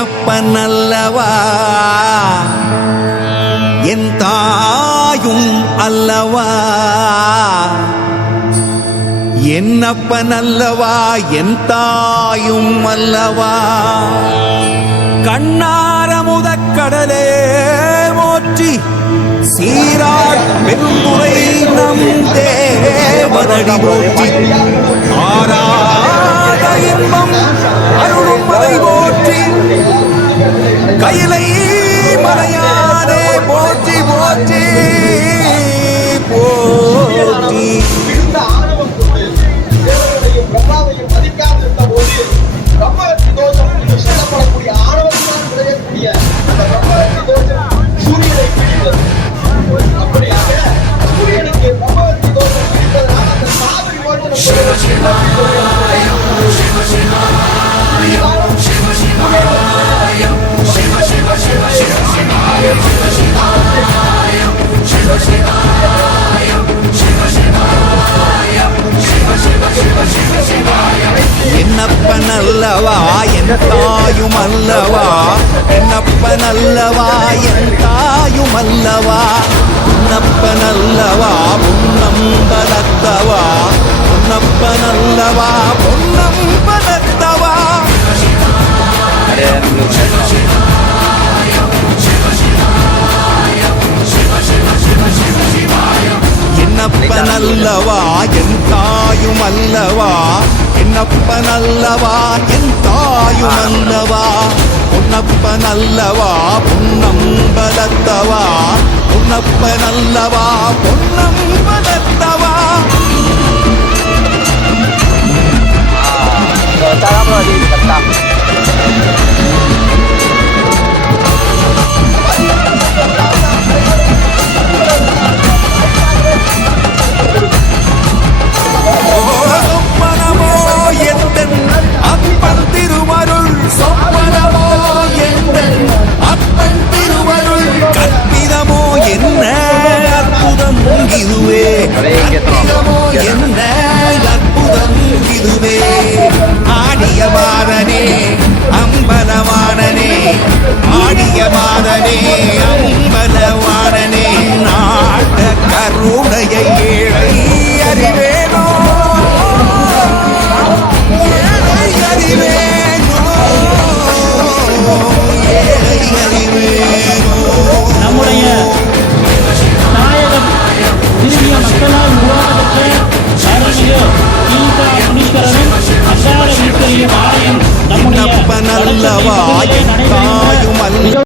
என்னப்பன் அல்லவா என் தாயும் அல்லவா என்னப்பன் அல்லவா என் தாயும் அல்லவா கண்ணார முதக்கடலே மோற்றி சீராட் பெருந்துரை நம் தேவனடி போற்றி ஆராத இன்பம் அருளும் மலை போற்றி கையிலை மலையானே போற்றி போற்றி போற்றி என்னப்பன் அல்லவா என் தாயும் அல்லவா என்னப்பன் அல்லவா என் தாயும் அல்லவா உன்னப்பன் அல்லவா பொன்னம்பலத்தவா உன்னப்பன் அல்லவா பொன்னம்பலத்தவா என்னப்பன் அல்லவா என் தாயும் அல்லவா என்னப்பன் அல்லவா என் தாயும் அல்லவா பொன்னப்பன் அல்லவா பொன்னம்பலத்தவா பொன்னப்பன் அல்லவா பொன்னம்பலத்தவா அப்பன் திருவருள் சொப்பனமோ எந்தன் அப்பன் திருவருள் கற்பிதமோ என்ன அற்புதம் இதுவே கற்பிதமோ என்ன அற்புதம் இதுவே ஆடிய மாதனே அம்பலவானனே ஆடிய மாதனே அம்பலவானனே நாட்ட கருணைய ஏழை அறிவேனோ நம்முடைய தாயகம் திரும்பிய மக்களால் உருவாக்கப்பட்ட அருள்மிகு ஈகா முனீஸ்வரனும் அகார ஈஸ்வரியும் ஆலயம் நம்முடைய என்னப்பன் அல்லவா